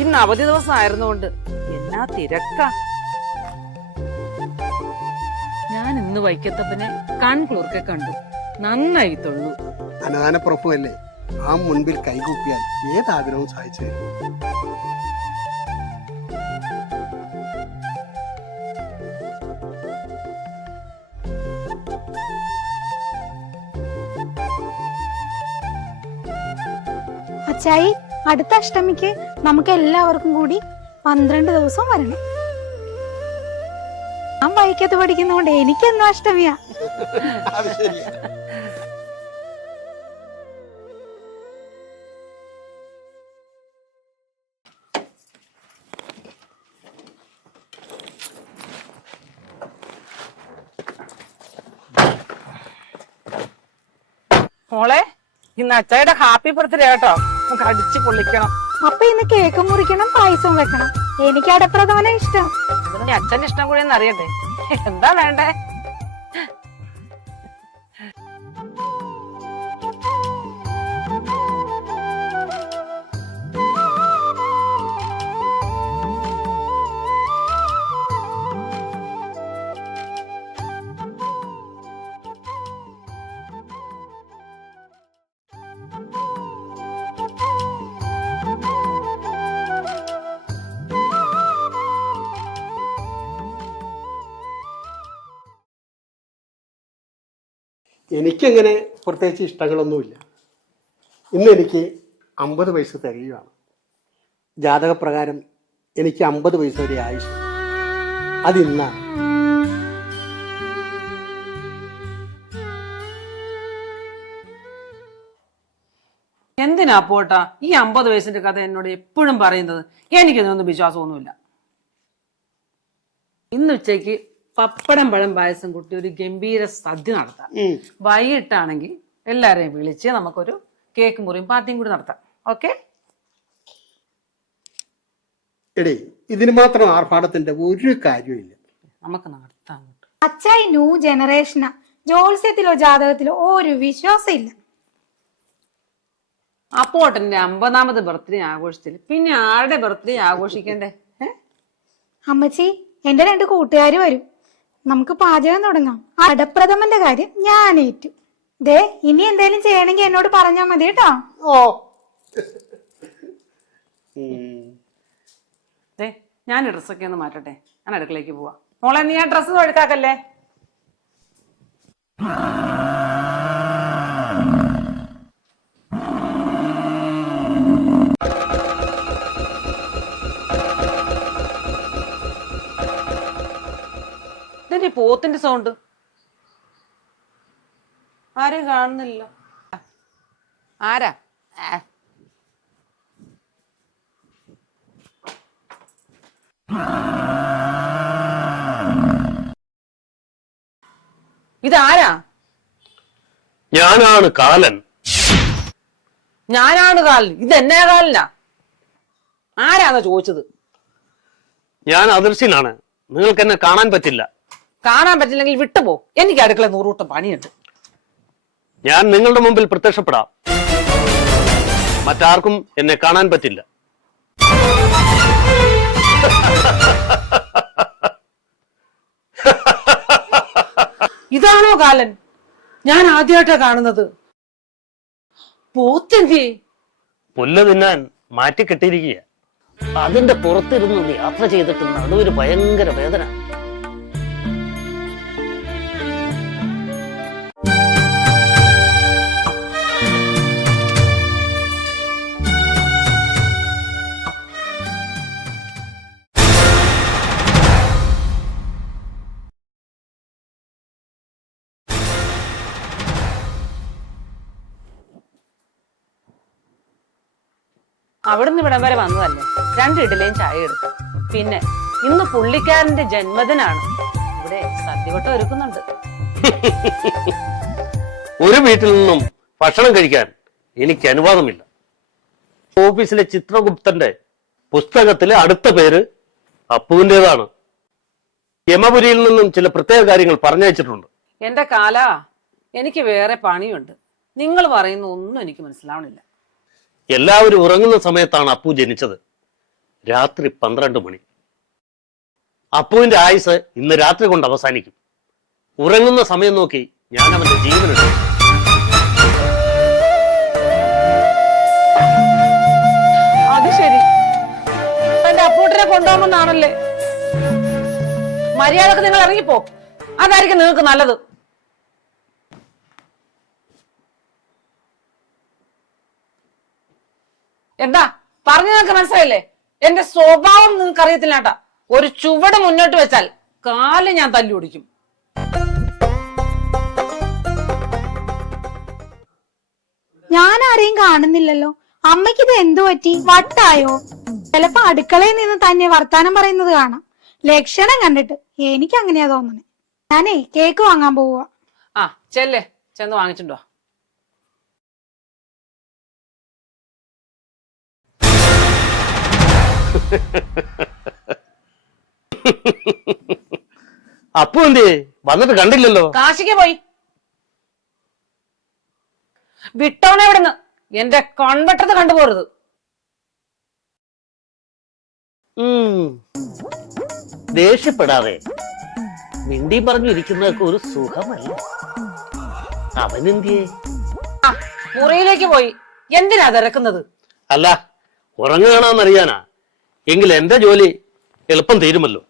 ഇന്ന് അവധി ദിവസം ആയിരുന്നുകൊണ്ട് എന്നാ തിരക്കാ. ഞാൻ ഇന്ന് വൈക്കത്തപ്പനെ കൺകൂർക്കെ കണ്ടു. നന്നായി തൊള്ളു. അന്നദാന പ്രഭുവല്ലേ, ആ മുൻപിൽ കൈകൂപ്പിയാൽ ഏതാഗ്രഹവും സാധിച്ചു തരും. അച്ചായി, അടുത്ത അഷ്ടമിക്ക് നമുക്ക് എല്ലാവർക്കും കൂടി 12 ദിവസം വരണം. ഞാൻ വൈക്കത്ത് പഠിക്കുന്നോണ്ട് എനിക്കെന്നും അഷ്ടമിയാ. മോളെ, ഇന്ന് അച്ചായുടെ ഹാപ്പി ബർത്ത്ഡേ കേട്ടോ. നമുക്ക് അടിച്ചു പൊള്ളിക്കണം. അപ്പൊ ഇന്ന് കേക്ക് മുറിക്കണം, പായസം വെക്കണം. എനിക്ക് അടപ്രഥമന ഇഷ്ടം. ഇതിന്റെ അച്ഛന്റെ ഇഷ്ടം കൂടി ഒന്ന് അറിയട്ടെ. എന്താ വേണ്ടേ? എനിക്കങ്ങനെ പ്രത്യേകിച്ച് ഇഷ്ടങ്ങളൊന്നുമില്ല. ഇന്ന് എനിക്ക് 50 വയസ്സ് തികയുകയാണ്. ജാതകപ്രകാരം എനിക്ക് 50 വയസ്സ് വരെ ആയുഷ്. അതിന്നാണ്. എന്തിനാ പോട്ടാ ഈ 50 വയസ്സിന്റെ കഥ എന്നോട് എപ്പോഴും പറയുന്നത്? എനിക്കിതൊന്നും വിശ്വാസമൊന്നുമില്ല. ഇന്ന് ഉച്ചയ്ക്ക് പപ്പടം പഴം പായസം കൂട്ടി ഒരു ഗംഭീര സദ്യ നടത്താം. വൈകിട്ടാണെങ്കിൽ എല്ലാരെയും വിളിച്ച് നമുക്കൊരു കേക്ക് മുറിയും പാർട്ടിയും കൂടി നടത്താം. ഓക്കെ? എടേ, ഇതിന് മാത്രം ആർഭാടത്തിന്റെ ഒരു കാര്യമില്ല. നമുക്ക് നടത്താം. അച്ചായി ന്യൂ ജനറേഷനാ. ജോത്സ്യത്തിലോ ജാതകത്തിലോ ഒരു വിശ്വാസം ഇല്ല. അപ്പോട്ടെന്റെ 50ാമത് ബർത്ത്ഡേ ആഘോഷിച്ചില്ല, പിന്നെ ആരുടെ ബർത്ത്ഡേ ആഘോഷിക്കണ്ടേ? അമ്മച്ചി, എന്റെ 2 കൂട്ടുകാർ വരും. നമുക്ക് പാചകം തുടങ്ങാം. അടപ്രഥമന്റെ കാര്യം ഞാൻ ഏറ്റു. ദേ, ഇനി എന്തേലും ചെയ്യണമെങ്കിൽ എന്നോട് പറഞ്ഞാൽ മതി കേട്ടോ. ഓ, ഞാൻ ഡ്രസ്സൊക്കെ ഒന്ന് മാറ്റട്ടെ. ഞാൻ അടുക്കളയ്ക്ക് പോവാ. മോളെ, നീ ആ ഡ്രസ്സ് ഒഴുക്കാക്കല്ലേ. ഇതെന്റെ പോത്തിന്റെ സൗണ്ട് ആരും കാണുന്നില്ല. ആരാ? ഇതാരാ? ഞാനാണ് കാലൻ. ഞാനാണ് കാലൻ. ഇതെന്നെ കാലനാ? ആരാന്നാ ചോദിച്ചത്? ഞാൻ അദൃശ്യനാണ്. നിങ്ങൾക്ക് എന്നെ കാണാൻ പറ്റില്ല. കാണാൻ പറ്റില്ലെങ്കിൽ വിട്ടുപോ. എനിക്ക് അടുക്കള 100 കൂട്ടം പണിയുണ്ട്. ഞാൻ നിങ്ങളുടെ മുമ്പിൽ പ്രത്യക്ഷപ്പെടാം. മറ്റാർക്കും എന്നെ കാണാൻ പറ്റില്ല. ഇതാണോ കാലൻ? ഞാൻ ആദ്യമായിട്ടാ കാണുന്നത്. പോത്തെന്തേ? പുല്ല് തിന്നാൻ മാറ്റിക്കെട്ടിയിരിക്കുക. അതിന്റെ പുറത്തിരുന്ന് യാത്ര ചെയ്തിട്ട് നടുവിന് ഭയങ്കര വേദന. അവിടുന്ന് ഇവിടം വരെ വന്നതല്ലേ, 2 ഇഡ്ഡലിയും ചായ എടുക്കാം. പിന്നെ ഇന്ന് പുള്ളിക്കാരന്റെ ജന്മദിനാണ്. ഇവിടെ സദ്യവട്ടം ഒരുക്കുന്നുണ്ട്. ഒരു വീട്ടിൽ നിന്നും ഭക്ഷണം കഴിക്കാൻ എനിക്ക് അനുവാദമില്ല. ഓഫീസിലെ ചിത്രഗുപ്തന്റെ പുസ്തകത്തിലെ അടുത്ത പേര് അപ്പുവിൻ്റെതാണ്. യമപുരിയിൽ നിന്നും ചില പ്രത്യേക കാര്യങ്ങൾ പറഞ്ഞയച്ചിട്ടുണ്ട്. എന്റെ കാല, എനിക്ക് വേറെ പണിയുണ്ട്. നിങ്ങൾ പറയുന്ന ഒന്നും എനിക്ക് മനസ്സിലാവണില്ല. എല്ലാവരും ഉറങ്ങുന്ന സമയത്താണ് അപ്പു ജനിച്ചത്. രാത്രി 12 മണി. അപ്പുവിന്റെ ആയുസ് ഇന്ന് രാത്രി കൊണ്ട് അവസാനിക്കും. ഉറങ്ങുന്ന സമയം നോക്കി ഞാൻ അവന്റെ ജീവനെടുക്കും. അത് ശരി, എന്റെ അപ്പൂട്ടിനെ കൊണ്ടുപോകുമെന്നാണല്ലേ? മര്യാദക്ക് നിങ്ങൾ ഇറങ്ങിപ്പോ, അതായിരിക്കും നിങ്ങൾക്ക് നല്ലത്. എന്താ പറഞ്ഞു നിങ്ങൾക്ക് മനസ്സിലായില്ലേ? എന്റെ സ്വഭാവം നിങ്ങൾക്ക് അറിയത്തില്ല കേട്ടാ. ഒരു ചുവട് മുന്നോട്ട് വെച്ചാൽ കാല് ഞാൻ തല്ലി ഓടിക്കും. ഞാൻ ആരെയും കാണുന്നില്ലല്ലോ. അമ്മയ്ക്കിത് എന്തു പറ്റി? വട്ടായോ? ചിലപ്പോ അടുക്കളയിൽ നിന്ന് തന്നെ വർത്താനം പറയുന്നത് കാണാം. ലക്ഷണം കണ്ടിട്ട് എനിക്ക് അങ്ങനെയാ തോന്നണേ. ഞാനേ കേക്ക് വാങ്ങാൻ പോവുക. ആ ചെല്ലേ, ചെന്ന് വാങ്ങിച്ചിട്ടുണ്ടോ? അപ്പു എന്തേ വന്നിട്ട് കണ്ടില്ലല്ലോ? കാശിക്ക് പോയി. വിട്ടോണെ ഇവിടുന്ന്. എന്റെ കൺവെട്ടത് കണ്ടുപോരുത്. ദേഷ്യപ്പെടാതെ മിണ്ടി പറഞ്ഞിരിക്കുന്നതൊക്കെ ഒരു സുഖമല്ല. അവനെന്തിയേ? ആ മുറിയിലേക്ക് പോയി. എന്തിനാ തിരക്കുന്നത്? അല്ല, ഉറങ്ങുകയാണെന്നറിയാനാ. എങ്കിൽ എന്റെ ജോലി എളുപ്പം തീരുമല്ലോ.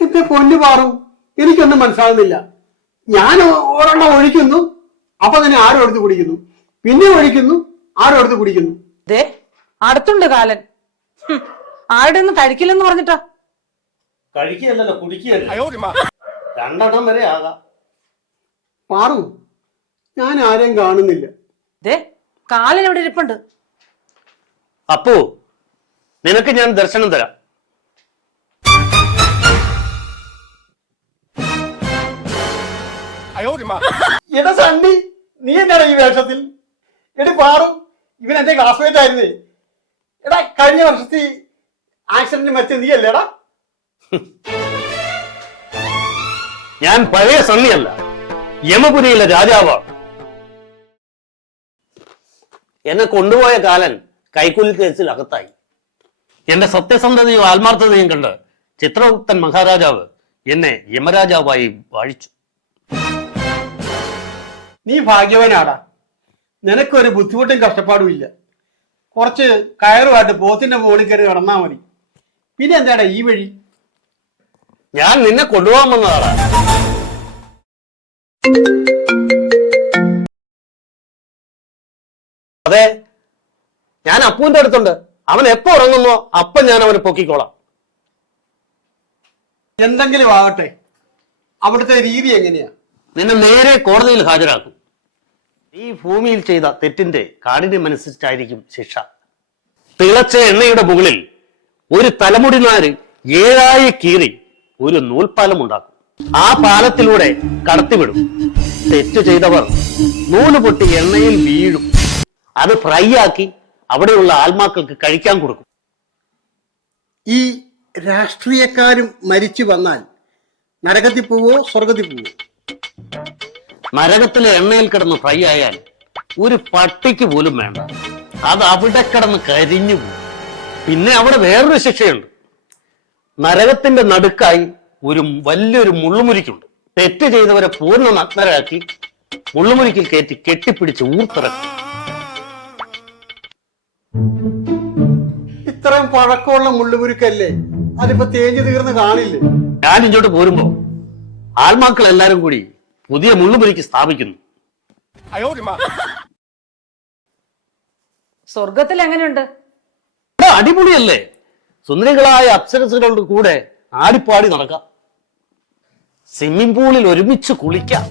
എന്റെ പൊന്നു പാറു, എനിക്കൊന്നും മനസ്സിലാകുന്നില്ല. ഞാൻ ഒരെണ്ണം ഒഴിക്കുന്നു, അപ്പൊ തന്നെ ആരും എടുത്ത് കുടിക്കുന്നു, പിന്നെ ഒഴിക്കുന്നു, ആരും എടുത്ത് കുടിക്കുന്നു. ദേ അടുത്തുണ്ട് കാലൻ. ആരുടെ ഒന്നും കഴിക്കില്ലെന്ന് പറഞ്ഞിട്ടാ. കഴിക്കുകയല്ലോ, കുടിക്കുകയല്ലോ. 2 എണ്ണം വരെ ആകാം. പാറു, ഞാൻ ആരെയും കാണുന്നില്ല. ദേ കാലൻ ഇവിടെ ഇരിപ്പുണ്ട്. അപ്പോ നിനക്ക് ഞാൻ ദർശനം തരാം. എടാ സണ്ണി, നീ എന്നാണ് ഈ വേഷത്തിൽ? എടി പാറു, ഇവൻ എന്റെ ക്ലാസ്മേറ്റ് ആയിരുന്നേ. എടാ കഴിഞ്ഞ വർഷത്തെ ആക്സിഡന്റ് മരിച്ച നീ അല്ലേടാ? ഞാൻ പഴയ സണ്ണിയല്ല, യമപുരിയിലെ രാജാവാണ്. എന്നെ കൊണ്ടുപോയ കാലൻ കൈക്കൂലി കേസിൽ അകത്തായി. എന്റെ സത്യസന്ധതയും ആത്മാർത്ഥതയും കണ്ട് ചിത്രഗുപ്തൻ മഹാരാജാവ് എന്നെ യമരാജാവായി വാഴിച്ചു. നീ ഭാഗ്യവാനാടാ. നിനക്കൊരു ബുദ്ധിമുട്ടും കഷ്ടപ്പാടും ഇല്ല. കുറച്ച് കയറുമായിട്ട് പോത്തിന്റെ മുകളിൽ കയറി കിടന്നാ മതി. പിന്നെ എന്താടാ ഈ വഴി? ഞാൻ നിന്നെ കൊണ്ടുപോകാൻ വന്നതാടാ. അതെ, ഞാൻ അപ്പുവിന്റെ അടുത്തുണ്ട്. അവൻ എപ്പോ ഉറങ്ങുന്നോ അപ്പൊ ഞാൻ അവനെ പൊക്കിക്കോളാം. എന്തെങ്കിലും ആകട്ടെ, അവിടുത്തെ രീതി എങ്ങനെയാ? നിന്നെ നേരെ കോടതിയിൽ ഹാജരാക്കും. ഈ ഭൂമിയിൽ ചെയ്ത തെറ്റിന്റെ കാഠിന്യമനുസരിച്ചായിരിക്കും ശിക്ഷ. തിളച്ച എണ്ണയുടെ മുകളിൽ ഒരു തലമുടി നാര് 7 കീറി ഒരു നൂൽപ്പാലം ഉണ്ടാക്കും. ആ പാലത്തിലൂടെ കടത്തിവിടും. തെറ്റ് ചെയ്തവർ നൂല് പൊട്ടി എണ്ണയിൽ വീഴും. അത് ഫ്രൈ ആക്കി അവിടെയുള്ള ആത്മാക്കൾക്ക് കഴിക്കാൻ കൊടുക്കും. ഈ രാഷ്ട്രീയക്കാരും മരിച്ചു വന്നാൽ നരകത്തിൽ പോവോ സ്വർഗത്തിൽ പോവോ? നരകത്തിലെ എണ്ണയിൽ കിടന്ന് ഫ്രൈ ആയാൽ ഒരു പട്ടിക്ക് പോലും വേണ്ട, അത് അവിടെ കിടന്ന് കരിഞ്ഞു പോകും. പിന്നെ അവിടെ വേറൊരു ശിക്ഷയുണ്ട്. നരകത്തിന്റെ നടുക്കായി വലിയൊരു മുള്ളുമുരിക്കുണ്ട്. തെറ്റ് ചെയ്തവരെ പൂർണ്ണ നഗ്നരാക്കി മുള്ളുമുരിക്കിൽ കയറ്റി കെട്ടിപ്പിടിച്ച് ഊർത്തിറക്കും. ഇത്രയും പഴക്കമുള്ള മുള്ളുമുരുക്കല്ലേ, അതിപ്പോ തേഞ്ഞു തീർന്ന് കാണില്ലേ? ഞാൻ ഇങ്ങോട്ട് പോരുമ്പോ ആത്മാക്കൾ എല്ലാരും കൂടി പുതിയ മുള്ളുമുരിക്ക് സ്ഥാപിക്കുന്നു. സ്വർഗത്തിൽ എങ്ങനെയുണ്ട്? അടിപൊളിയല്ലേ? സുന്ദരികളായ അപ്സരസുകളുടെ കൂടെ ആടിപ്പാടി നടക്കാം, സ്വിമ്മിംഗ് പൂളിൽ ഒരുമിച്ച് കുളിക്കാം.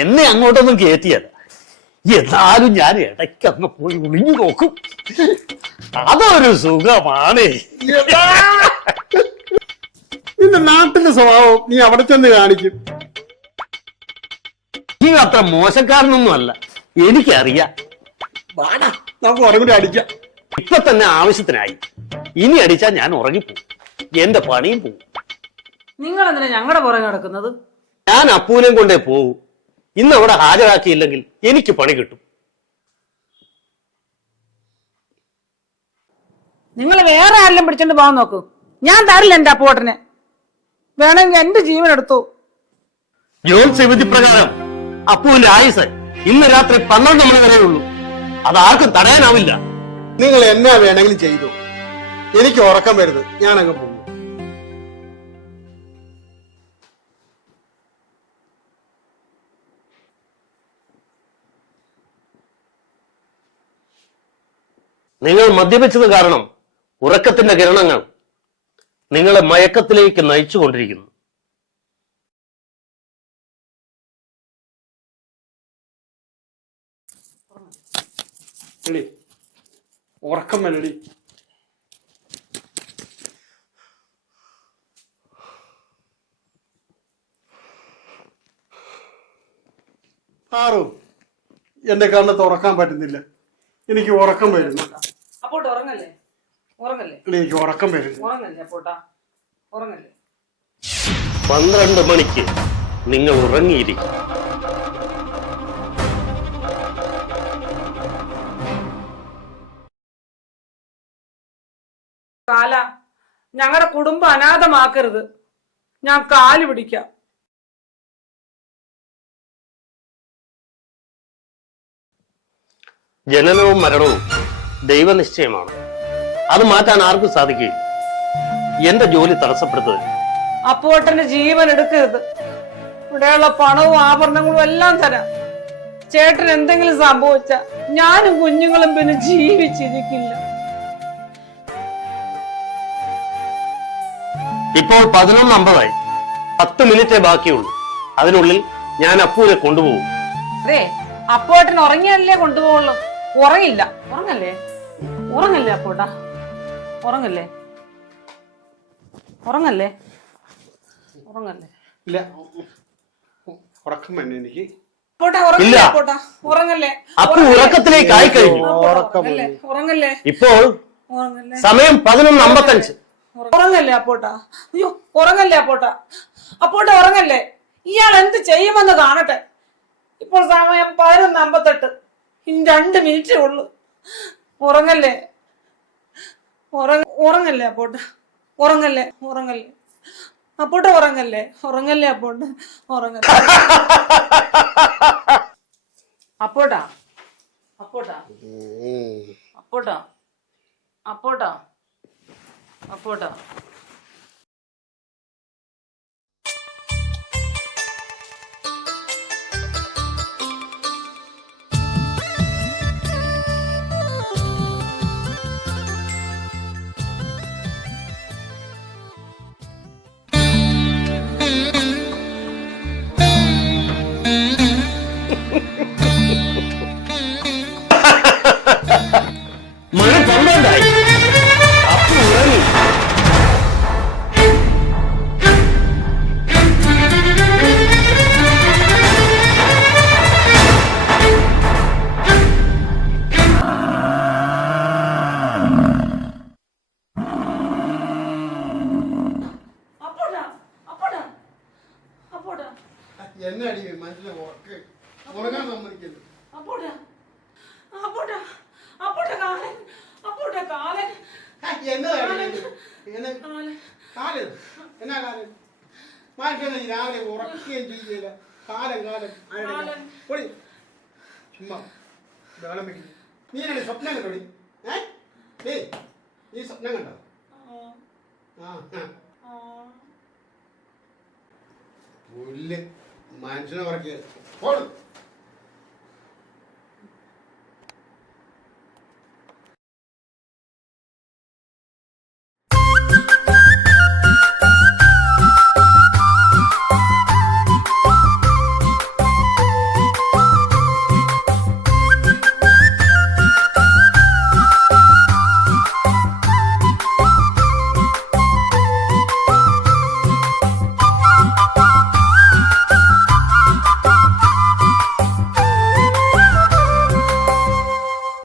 എന്നെ അങ്ങോട്ടൊന്നും കയറ്റിയല്ല, എന്നാലും ഞാൻ ഇടയ്ക്കങ്ങ് പോയി ഒളിഞ്ഞു നോക്കും. അതൊരു സുഖമാണ്. നിന്റെ നാട്ടിലെ സ്വഭാവം നീ അവിടെ ചെന്ന് കാണിക്കും. നീ അത്ര മോശക്കാരനൊന്നും അല്ല, എനിക്കറിയാം. വാടാ, നമുക്ക് ഉറങ്ങി അടിക്കാം. ഇപ്പൊ തന്നെ ആവശ്യത്തിനായി. ഇനി അടിച്ചാൽ ഞാൻ ഉറങ്ങിപ്പോവും, എന്റെ പണിയും പോവും. നിങ്ങൾ എന്തിനാ ഞങ്ങളുടെ പുറകെ നടക്കുന്നത്? ഞാൻ അപ്പൂനെയും കൊണ്ടേ പോവും. ഇന്ന് അവിടെ ഹാജരാക്കിയില്ലെങ്കിൽ എനിക്ക് പണി കിട്ടും. നിങ്ങൾ വേറെ ആരെല്ലാം പിടിച്ചോണ്ട് പോകാൻ നോക്കൂ. ഞാൻ തരില്ല എന്റെ അപ്പോട്ടനെ. വേണമെങ്കിൽ എന്റെ ജീവൻ എടുത്തു. ജോൺസ് വിധി പ്രകാരം അപ്പുവിന്റെ ആയുസ് ഇന്ന് രാത്രി 12 മണി വരെ ഉള്ളൂ. അതാർക്കും തടയാനാവില്ല. നിങ്ങൾ എന്നാ വേണമെങ്കിലും ചെയ്തു, എനിക്ക് ഉറക്കം വരുന്നത്. ഞാൻ അങ്ങ് പോകും. നിങ്ങൾ മദ്യപിച്ചത് കാരണം ഉറക്കത്തിന്റെ കിരണങ്ങൾ നിങ്ങളെ മയക്കത്തിലേക്ക് നയിച്ചുകൊണ്ടിരിക്കുന്നു. ഉറക്കം വരടി. ആറു, എന്റെ കണ്ണത്ത് ഉറക്കാൻ പറ്റുന്നില്ല. എനിക്ക് ഉറക്കം വരുന്നു. അപ്പോട്ട് ഉറങ്ങല്ലേ, ഉറങ്ങല്ലേ, എനിക്ക് ഉറക്കം വരുന്നു. ഉറങ്ങല്ലേ അപ്പോട്ടാ, ഉറങ്ങല്ലേ. 12 മണിക്ക് നിങ്ങൾ ഉറങ്ങിയിരിക്കും. കാല, ഞങ്ങളുടെ കുടുംബം അനാഥമാക്കരുത്. ഞാൻ കാല് പിടിക്കാം. ജനനവും മരണവും ദൈവനിശ്ചയമാണ്. അത് മാറ്റാൻ ആർക്കും സാധിക്കുകയില്ല. എന്റെ ജോലി തടസ്സപ്പെടുത്തത്. അപ്പോട്ടന്റെ ജീവൻ എടുക്കരുത്. ഇവിടെയുള്ള പണവും ആഭരണങ്ങളും എല്ലാം തരാം. ചേട്ടൻ എന്തെങ്കിലും സംഭവിച്ച ഞാനും കുഞ്ഞുങ്ങളും പിന്നെ ജീവിച്ചിരിക്കില്ല. ഇപ്പോൾ 11:50 10 മിനിറ്റേ ബാക്കിയുള്ളൂ. അതിനുള്ളിൽ ഞാൻ അപ്പൂരെ കൊണ്ടുപോകും. അതെ, അപ്പോട്ടൻ ഉറങ്ങിയല്ലേ കൊണ്ടുപോകുള്ളൂ. ഉറങ്ങില്ല. ഉറങ്ങല്ലേ, ഉറങ്ങല്ലേ അപ്പോട്ടാ, ഉറങ്ങല്ലേ, ഉറങ്ങല്ലേ, ഉറങ്ങല്ലേ. ഇല്ല, ഉറക്കം തന്നെ എനിക്ക്. അപ്പോട്ടാ ഉറങ്ങല്ലേ, അപ്പോട്ടാ ഉറങ്ങല്ലേ. അപ്പു ഉറക്കത്തിലേക്ക് ആയി കഴിഞ്ഞു. ഉറങ്ങല്ലേ, ഇപ്പോൾ സമയം 11:55. ഉറങ്ങല്ലേ അപ്പോട്ടാ. അയ്യോ, ഉറങ്ങല്ലേ അപ്പോട്ടാ, അപ്പോട്ടാ ഉറങ്ങല്ലേ. ഇയാൾ എന്ത് ചെയ്യുമെന്ന് കാണട്ടെ. ഇപ്പോൾ സമയം 11:58. ഇനി 2 മിനിറ്റേ ഉള്ളു. ഉറങ്ങല്ലേ, ഉറങ്ങല്ലേ അപ്പോട്ടാ, ഉറങ്ങല്ലേ, ഉറങ്ങല്ലേ അപ്പോട്ടാ, ഉറങ്ങല്ലേ, ഉറങ്ങല്ലേ അപ്പോട്ടാ, ഉറങ്ങല്ലേ അപ്പോട്ടാ, അപ്പോട്ടാ, അപ്പോട്ടാ, അപ്പോട്ടാ, അപ്പോട്ടാ. മഴ 12 അപ്പു ഉറങ്ങി. എന്താ കാല് എന്നാ കാലം മാറ്റം രാവിലെ ഉറക്കുകയും ചെയ്യില്ല കാലം പൊടി ചുമ്മാ ബഹളം വെക്കുന്നു. നീ എന്നാണ് സ്വപ്നം കണ്ടോടി? നീ സ്വപ്നം കണ്ടോ? പുല്ല് മനുഷ്യനെ ഉറക്കിയത്